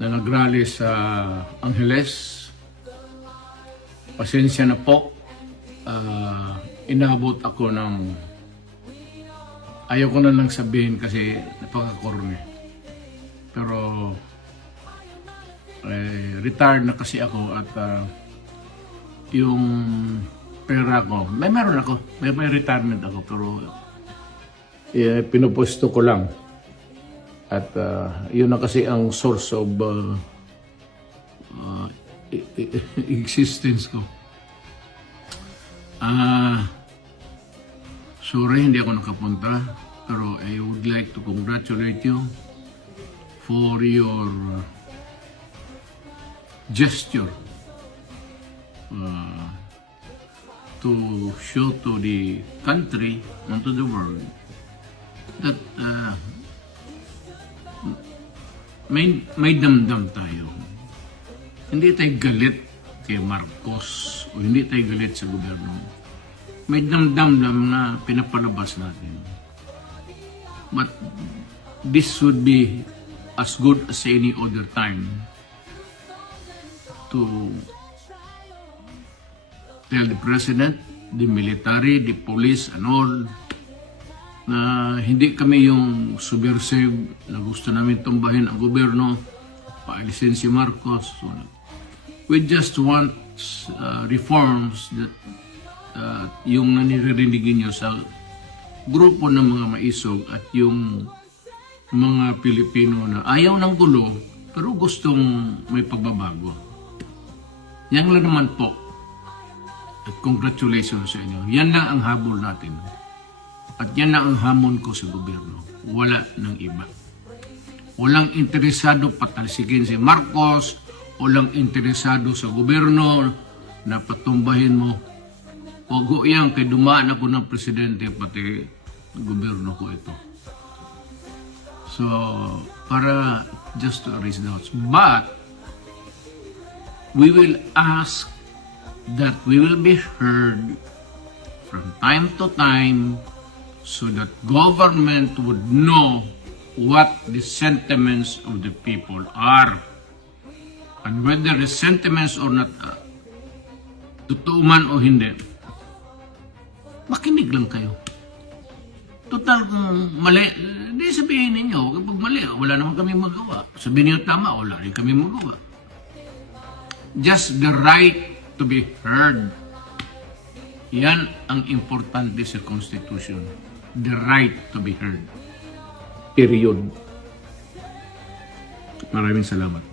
na nagrally sa Angeles. Pasensya na po. Inabot ako ng ayaw ko na lang sabihin kasi napaka-corny. Pero retired na kasi ako at yung pera ko, meron ako, may retirement ako pero pinupusto ko lang. At yun na kasi ang source of existence ko. Sorry, hindi ako nakapunta. Pero I would like to congratulate you for your gesture to show to the country and to the world that may damdam tayo. Hindi tayo galit kay Marcos o hindi tayo galit sa gobyerno. May damdam na pinapalabas natin. But this should be as good as any other time to tell the president, the military, the police and all na hindi kami yung subversive na gusto namin tumbahin ang gobyerno, paalisin si Marcos. We just want reforms that yung nanirinig nyo sa grupo ng mga maisog at yung mga Pilipino na ayaw ng gulo pero gustong may pagbabago. Yan lang naman po. At congratulations sa inyo. Yan lang ang habol natin. At yan lang ang hamon ko sa gobyerno. Wala ng iba. Walang interesado patalsikin si Marcos. Walang interesado sa gobyerno na patumbahin mo. Ogo yan, kay dumaan ako ng presidente pati gobyerno ko ito. So, para just to erase doubts. But, we will ask that we will be heard from time to time so that government would know what the sentiments of the people are. And whether the sentiments or not, totoo man o hindi, makinig lang kayo. Total kung mali, hindi sabihin ninyo, kapag mali, wala naman kami magawa. Sabihin niyo tama, wala rin kami magawa. Just the right to be heard. Yan ang importante sa Constitution. The right to be heard. Period. Maraming salamat.